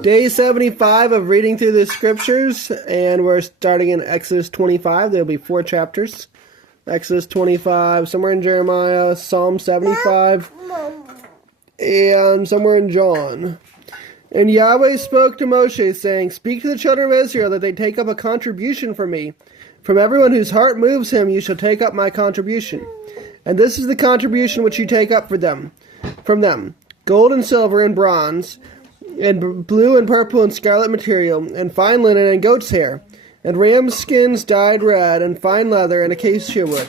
Day 75 of reading through the scriptures, and we're starting in Exodus 25. There'll be 4 chapters. Exodus 25, somewhere in Jeremiah, Psalm 75, and somewhere in John. And Yahweh spoke to Moshe, saying, "Speak to the children of Israel that they take up a contribution for me. From everyone whose heart moves him, you shall take up my contribution. And this is the contribution which you take up from them, gold and silver and bronze, and blue and purple and scarlet material, and fine linen and goat's hair, and ram's skins dyed red, and fine leather and acacia wood.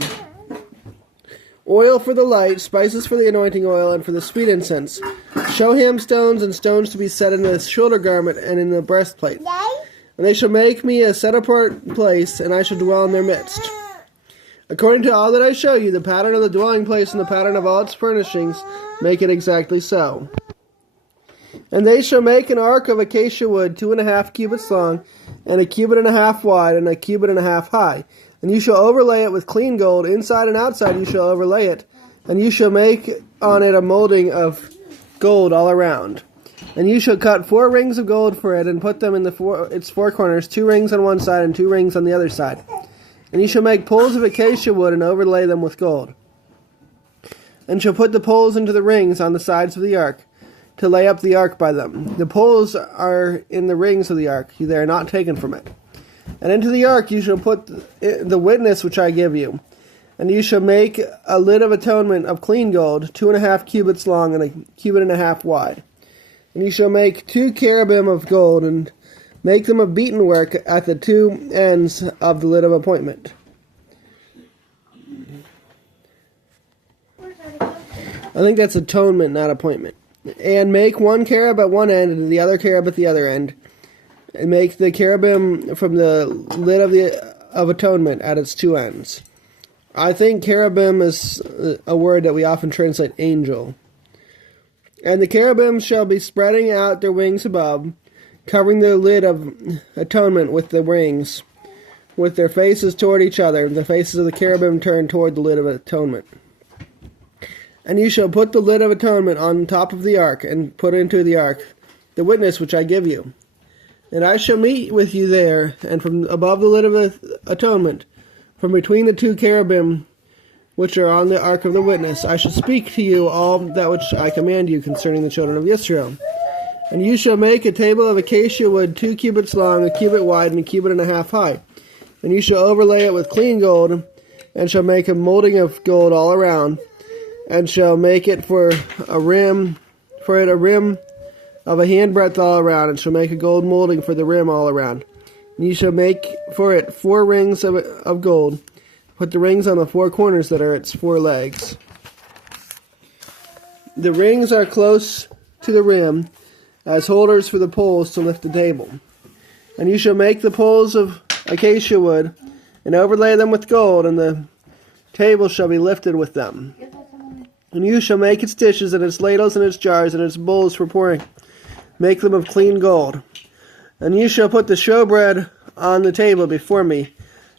Oil for the light, spices for the anointing oil, and for the sweet incense. Shoham stones and stones to be set in the shoulder garment and in the breastplate. And they shall make me a set-apart place, and I shall dwell in their midst. According to all that I show you, the pattern of the dwelling place and the pattern of all its furnishings, make it exactly so. And they shall make an ark of acacia wood 2.5 cubits long, and 1.5 cubits wide, and 1.5 cubits high. And you shall overlay it with clean gold, inside and outside you shall overlay it. And you shall make on it a molding of gold all around. And you shall cut 4 rings of gold for it, and put them in its 4 corners, 2 rings on one side, and 2 rings on the other side. And you shall make poles of acacia wood, and overlay them with gold. And shall put the poles into the rings on the sides of the ark, to lay up the ark by them. The poles are in the rings of the ark, they are not taken from it. And into the ark you shall put the witness which I give you. And you shall make a lid of atonement of clean gold, 2.5 cubits long, and 1.5 cubits wide. And you shall make 2 cherubim of gold, and make them of beaten work at the 2 ends of the lid of appointment. I think that's atonement, not appointment. And make 1 cherub at one end, and the other cherub at the other end. And make the cherubim from the lid of atonement at its 2 ends. I think cherubim is a word that we often translate angel. And the cherubim shall be spreading out their wings above, covering the lid of atonement with the wings, with their faces toward each other, the faces of the cherubim turned toward the lid of atonement. And you shall put the lid of atonement on top of the ark, and put into the ark the witness which I give you. And I shall meet with you there, and from above the lid of atonement, from between the 2 cherubim which are on the ark of the witness, I shall speak to you all that which I command you concerning the children of Israel. And you shall make a table of acacia wood 2 cubits long, 1 cubit wide, and 1.5 cubits high. And you shall overlay it with clean gold, and shall make a molding of gold all around, and shall make it for a rim of a handbreadth all around, and shall make a gold molding for the rim all around. And you shall make for it 4 rings of gold. Put the rings on the 4 corners that are its 4 legs. The rings are close to the rim, as holders for the poles to lift the table. And you shall make the poles of acacia wood, and overlay them with gold, and the table shall be lifted with them. And you shall make its dishes, and its ladles, and its jars, and its bowls for pouring. Make them of clean gold. And you shall put the showbread on the table before me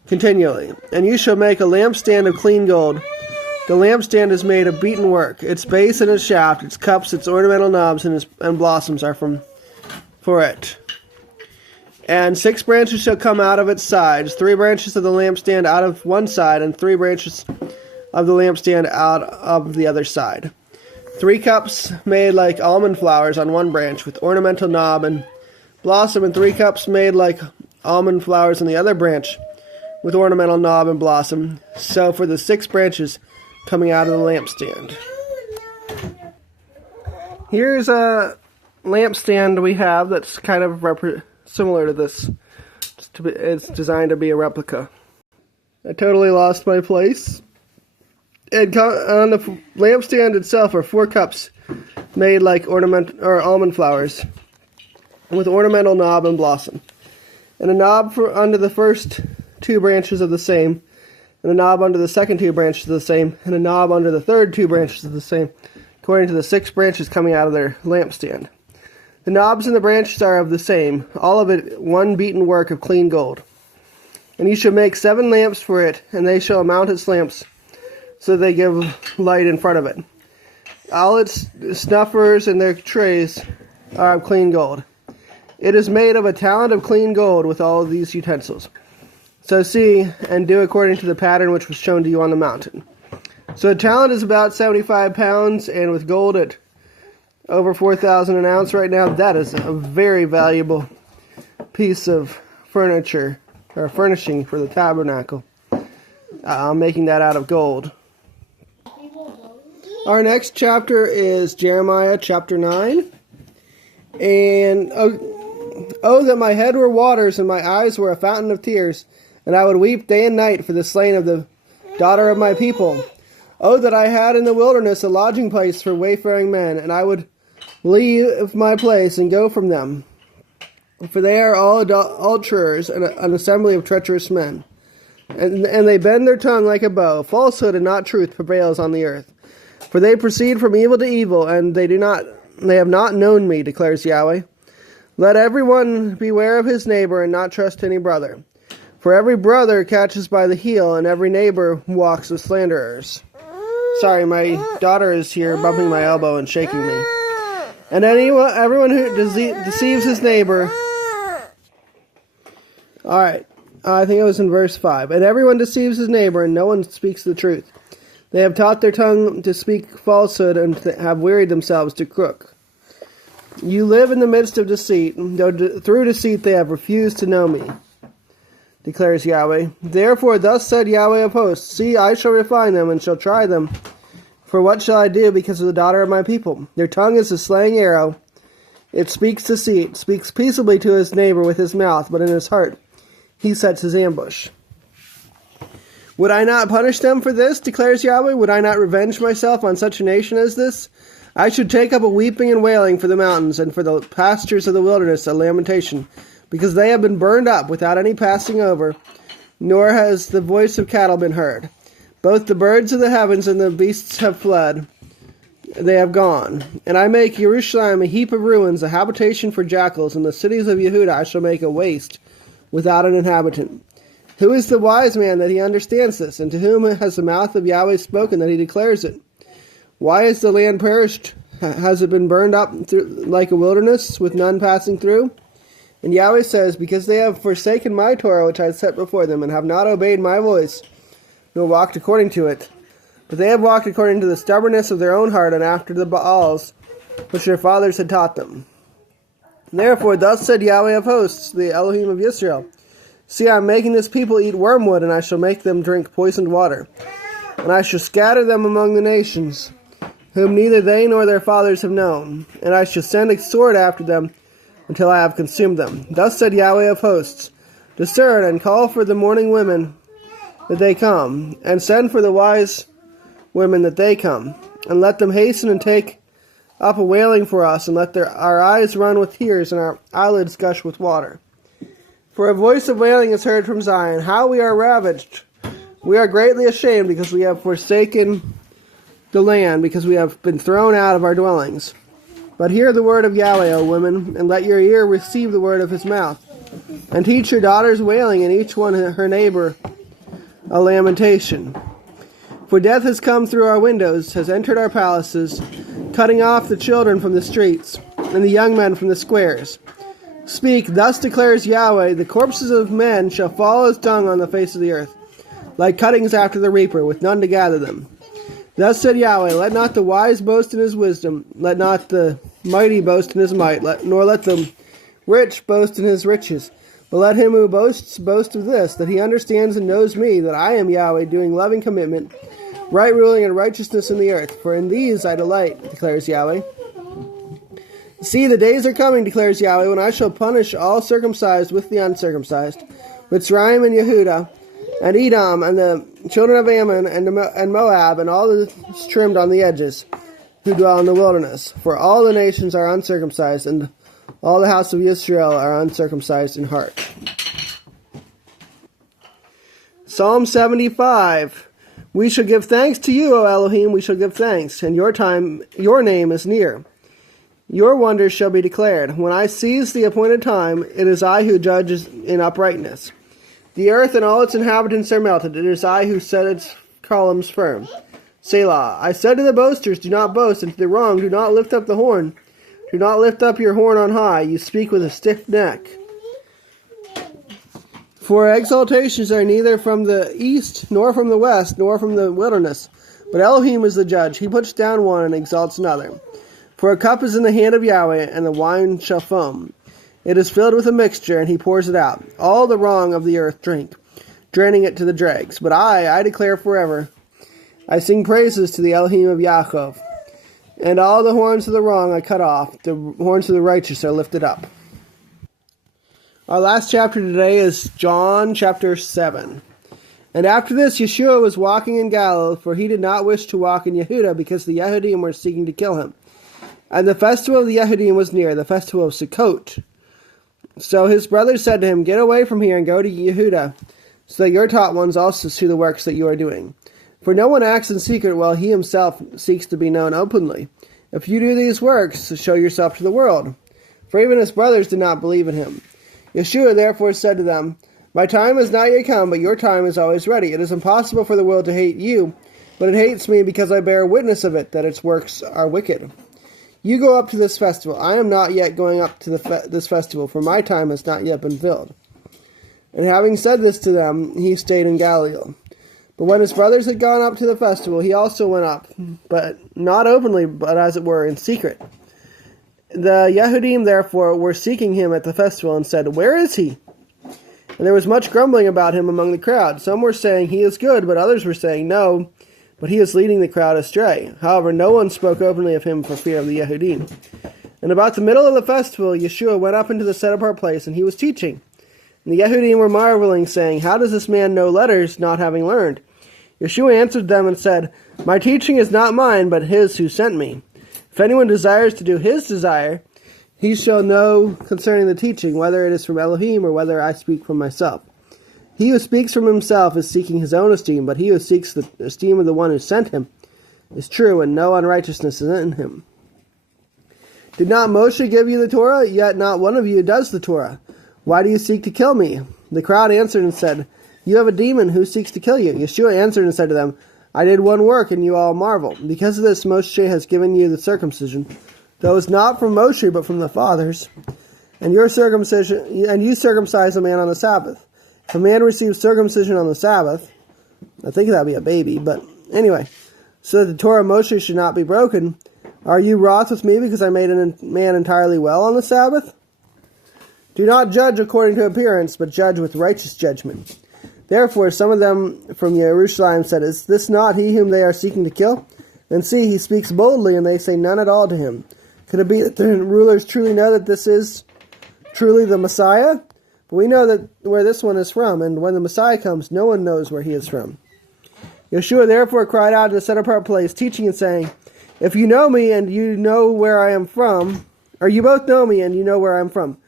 continually. And you shall make a lampstand of clean gold. The lampstand is made of beaten work. Its base and its shaft, its cups, its ornamental knobs, and blossoms are for it. And 6 branches shall come out of its sides, 3 branches of the lampstand out of one side, and 3 branches of the lampstand out of the other side. 3 cups made like almond flowers on one branch, with ornamental knob and blossom, and 3 cups made like almond flowers on the other branch, with ornamental knob and blossom. So for the 6 branches coming out of the lampstand. Here's a lampstand we have that's kind of similar to this. It's designed to be a replica. I totally lost my place. And on the lampstand itself are 4 cups made like almond flowers, with ornamental knob and blossom, and a knob under the first 2 branches of the same, and a knob under the second 2 branches of the same, and a knob under the third 2 branches of the same, according to the 6 branches coming out of their lampstand. The knobs and the branches are of the same, all of it one beaten work of clean gold. And you shall make 7 lamps for it, and they shall mount its lamps, so they give light in front of it. All its snuffers and their trays are of clean gold. It is made of a talent of clean gold with all of these utensils. So see and do according to the pattern which was shown to you on the mountain. So a talent is about 75 pounds, and with gold at over 4,000 an ounce right now, that is a very valuable piece of furniture or furnishing for the tabernacle. I'm making that out of gold. Our next chapter is Jeremiah chapter 9. And oh, that my head were waters and my eyes were a fountain of tears, and I would weep day and night for the slain of the daughter of my people. Oh, that I had in the wilderness a lodging place for wayfaring men, and I would leave my place and go from them. For they are all adulterers and an assembly of treacherous men. And they bend their tongue like a bow. Falsehood and not truth prevails on the earth. For they proceed from evil to evil, and they have not known me, declares Yahweh. Let everyone beware of his neighbor and not trust any brother. For every brother catches by the heel, and every neighbor walks with slanderers. Sorry, my daughter is here bumping my elbow and shaking me. And everyone who deceives his neighbor... Alright, I think it was in verse 5. And everyone deceives his neighbor, and no one speaks the truth. They have taught their tongue to speak falsehood, and have wearied themselves to crook. You live in the midst of deceit, though through deceit they have refused to know me, declares Yahweh. Therefore thus said Yahweh of hosts, see, I shall refine them, and shall try them. For what shall I do because of the daughter of my people? Their tongue is a slaying arrow. It speaks deceit, speaks peaceably to his neighbor with his mouth, but in his heart he sets his ambush. Would I not punish them for this, declares Yahweh? Would I not revenge myself on such a nation as this? I should take up a weeping and wailing for the mountains, and for the pastures of the wilderness a lamentation, because they have been burned up without any passing over, nor has the voice of cattle been heard. Both the birds of the heavens and the beasts have fled. They have gone. And I make Jerusalem a heap of ruins, a habitation for jackals, and the cities of Yehuda I shall make a waste without an inhabitant. Who is the wise man that he understands this, and to whom has the mouth of Yahweh spoken that he declares it? Why is the land perished? Has it been burned up like a wilderness, with none passing through? And Yahweh says, because they have forsaken my Torah which I set before them, and have not obeyed my voice, nor walked according to it. But they have walked according to the stubbornness of their own heart, and after the Baals, which their fathers had taught them. Therefore thus said Yahweh of hosts, the Elohim of Israel, see, I am making this people eat wormwood, and I shall make them drink poisoned water. And I shall scatter them among the nations, whom neither they nor their fathers have known. And I shall send a sword after them, until I have consumed them. Thus said Yahweh of hosts, discern, and call for the mourning women that they come, and send for the wise women that they come. And let them hasten and take up a wailing for us, and let our eyes run with tears, and our eyelids gush with water. For a voice of wailing is heard from Zion. How we are ravaged! We are greatly ashamed, because we have forsaken the land, because we have been thrown out of our dwellings. But hear the word of Yahweh, O women, and let your ear receive the word of his mouth. And teach your daughters wailing, and each one her neighbor a lamentation. For death has come through our windows, has entered our palaces, cutting off the children from the streets, and the young men from the squares. Speak, thus declares Yahweh, the corpses of men shall fall as dung on the face of the earth, like cuttings after the reaper, with none to gather them. Thus said Yahweh, let not the wise boast in his wisdom, let not the mighty boast in his might, nor let the rich boast in his riches. But let him who boasts boast of this, that he understands and knows me, that I am Yahweh, doing loving commitment, right ruling, and righteousness in the earth. For in these I delight, declares Yahweh. See, the days are coming, declares Yahweh, when I shall punish all circumcised with the uncircumcised, Mitzrayim and Yehuda, and Edom, and the children of Ammon, and Moab, and all the trimmed on the edges, who dwell in the wilderness. For all the nations are uncircumcised, and all the house of Israel are uncircumcised in heart. Psalm 75. We shall give thanks to you, O Elohim, we shall give thanks, and your name is near. Your wonders shall be declared. When I seize the appointed time, it is I who judges in uprightness. The earth and all its inhabitants are melted. It is I who set its columns firm. Selah. I said to the boasters, do not boast, and to the wrong, do not lift up the horn. Do not lift up your horn on high. You speak with a stiff neck. For exaltations are neither from the east, nor from the west, nor from the wilderness. But Elohim is the judge. He puts down one and exalts another. For a cup is in the hand of Yahweh, and the wine shall foam. It is filled with a mixture, and he pours it out. All the wrong of the earth drink, draining it to the dregs. But I declare forever. I sing praises to the Elohim of Yaakov. And all the horns of the wrong I cut off. The horns of the righteous are lifted up. Our last chapter today is John chapter 7. And after this, Yeshua was walking in Galilee, for he did not wish to walk in Yehuda, because the Yehudim were seeking to kill him. And the festival of the Yehudim was near, the festival of Sukkot. So his brothers said to him, Get away from here and go to Yehuda, so that your taught ones also see the works that you are doing. For no one acts in secret while he himself seeks to be known openly. If you do these works, show yourself to the world. For even his brothers did not believe in him. Yeshua therefore said to them, My time has not yet come, but your time is always ready. It is impossible for the world to hate you, but it hates me because I bear witness of it, that its works are wicked. You go up to this festival. I am not yet going up to this festival, for my time has not yet been filled. And having said this to them, he stayed in Galilee. But when his brothers had gone up to the festival, he also went up, but not openly, but as it were in secret. The Yehudim, therefore, were seeking him at the festival and said, Where is he? And there was much grumbling about him among the crowd. Some were saying, He is good, but others were saying, No, but he is leading the crowd astray. However, no one spoke openly of him for fear of the Yehudim. And about the middle of the festival, Yeshua went up into the set-apart place, and he was teaching. And the Yehudim were marveling, saying, How does this man know letters, not having learned? Yeshua answered them and said, My teaching is not mine, but his who sent me. If anyone desires to do his desire, he shall know concerning the teaching, whether it is from Elohim or whether I speak from myself. He who speaks from himself is seeking his own esteem, but he who seeks the esteem of the one who sent him is true, and no unrighteousness is in him. Did not Moshe give you the Torah? Yet not one of you does the Torah. Why do you seek to kill me? The crowd answered and said, You have a demon who seeks to kill you. Yeshua answered and said to them, I did one work, and you all marvel. Because of this, Moshe has given you the circumcision, though it was not from Moshe, but from the fathers. And you circumcise a man on the Sabbath. If a man receives circumcision on the Sabbath, I think that would be a baby, but anyway, so that the Torah of Moshe should not be broken, are you wroth with me because I made a man entirely well on the Sabbath? Do not judge according to appearance, but judge with righteous judgment. Therefore, some of them from Jerusalem said, Is this not he whom they are seeking to kill? And see, he speaks boldly, and they say none at all to him. Could it be that the rulers truly know that this is truly the Messiah? But we know that where this one is from, and when the Messiah comes, no one knows where he is from. Yeshua therefore cried out in a set-apart place, teaching and saying, If you know me, and you know where I am from, or you both know me, and you know where I am from,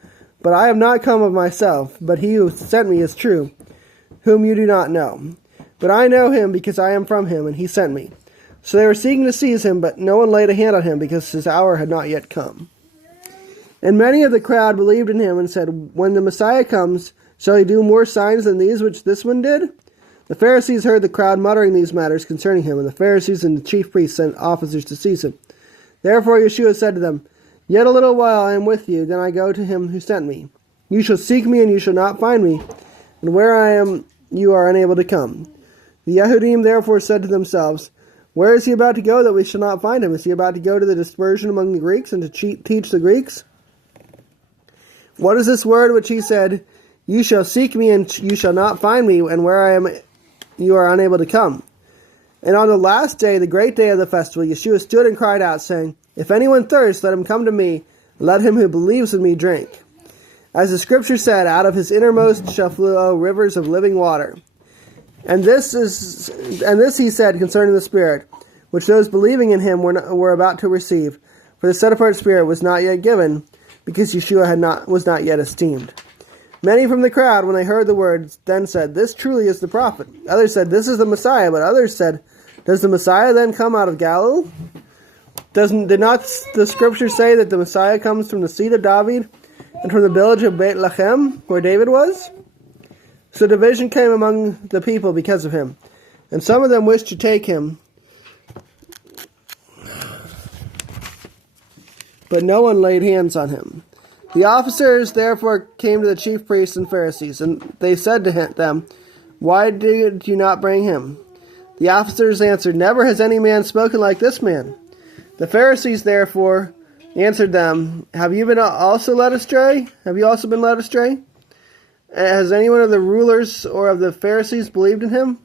but I have not come of myself, but he who sent me is true, whom you do not know. But I know him because I am from him, and he sent me. So they were seeking to seize him, but no one laid a hand on him, because his hour had not yet come. And many of the crowd believed in him, and said, When the Messiah comes, shall he do more signs than these which this one did? The Pharisees heard the crowd muttering these matters concerning him, and the Pharisees and the chief priests sent officers to seize him. Therefore Yeshua said to them, Yet a little while I am with you, then I go to him who sent me. You shall seek me, and you shall not find me, and where I am you are unable to come. The Yehudim therefore said to themselves, Where is he about to go that we shall not find him? Is he about to go to the dispersion among the Greeks, and to teach the Greeks? What is this word which he said, You shall seek me, and you shall not find me, and where I am you are unable to come? And on the last day, the great day of the festival, Yeshua stood and cried out, saying, If anyone thirsts, let him come to me, and let him who believes in me drink. As the scripture said, out of his innermost shall flow rivers of living water. And this he said concerning the Spirit, which those believing in him were about to receive. For the set-apart Spirit was not yet given, because Yeshua was not yet esteemed. Many from the crowd, when they heard the words, then said, This truly is the prophet. Others said, This is the Messiah. But others said, Does the Messiah then come out of Galilee? Did not the scripture say that the Messiah comes from the seed of David, and from the village of Bethlehem, where David was? So division came among the people because of him. And some of them wished to take him, but no one laid hands on him. The officers therefore came to the chief priests and Pharisees, and they said to them, "Why did you not bring him?" The officers answered, "Never has any man spoken like this man." The Pharisees therefore answered them, "Have you been also led astray? Have you also been led astray? Has any one of the rulers or of the Pharisees believed in him?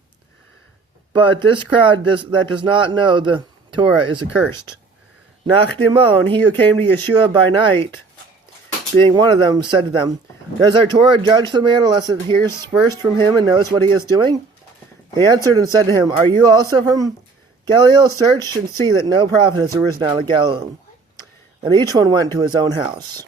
But this crowd that does not know the Torah is accursed." Nachdimon, he who came to Yeshua by night, being one of them, said to them, "Does our Torah judge the man unless it hears first from him and knows what he is doing?" They answered and said to him, "Are you also from Galilee? Search and see that no prophet has arisen out of Galilee." And each one went to his own house.